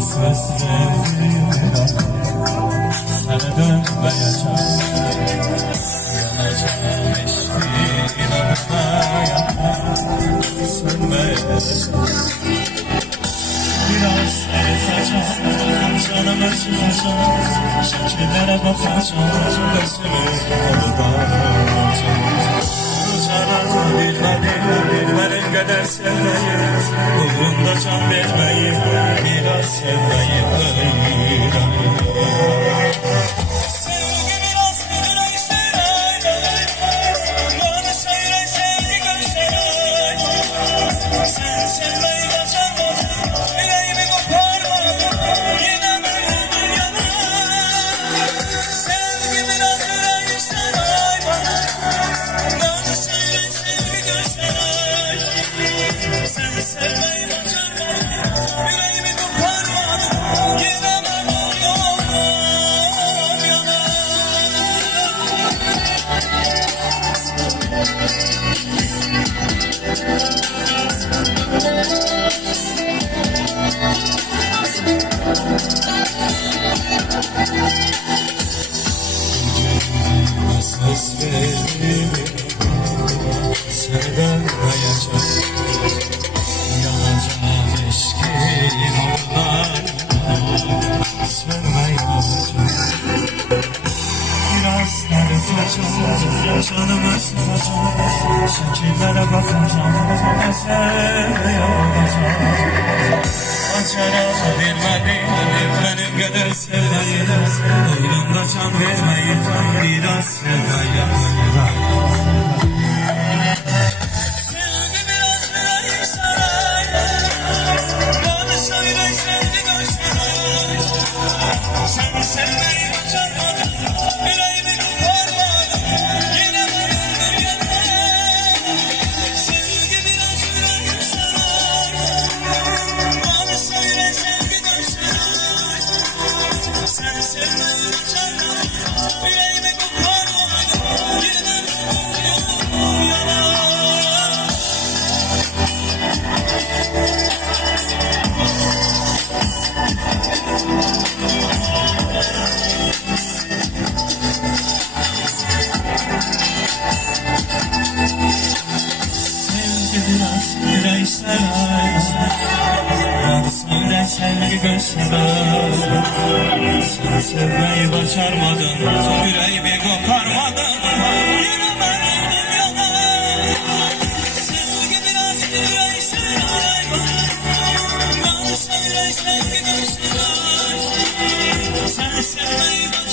söz veriyorum, sana dönmeyeceğim. Yanacağım eşliğin adına yanmam, sönmeyeceğim. Biraz seveceğim, canımı sıkacağım, şekillere bakacağım, gözümü alacağım. Bu canımı bilmedim kadar sevmeyi, uğrunda can vermeyi, biraz sevmeyi öğren. Söz veririm, sana dönmeyeceğim. Yanacağım eşkin onlar, sönmeyeceğim. Biraz sarılacağım, canımı sıkacağım, şekillere bakacağım, sevmeye olacağım. Açara benim kadar sevmeyi, uğrunda can vermeyi, biraz sevmeyi öğren. Sevgi biraz yüreği saray, bana söyle sevgi göster. Sen sevmeyi başarmadın, yüreğimi koparmadın, yine varımdır yanına. Sevgi biraz yüreği saray, bana söyle sevgi göster. Sen sevmeyi başarmadın, yüreğimi koparmadın, yine varımdır yanına. Biraz yüreği saray, bana söyle sevgi göster. Sen sevmeyi başarmadın, yüreğimi koparmadın, yine varımdır yanına. Sevgi biraz yüreği saray, bana söyle sevgi göster. Sen sevmeyi başarmadın.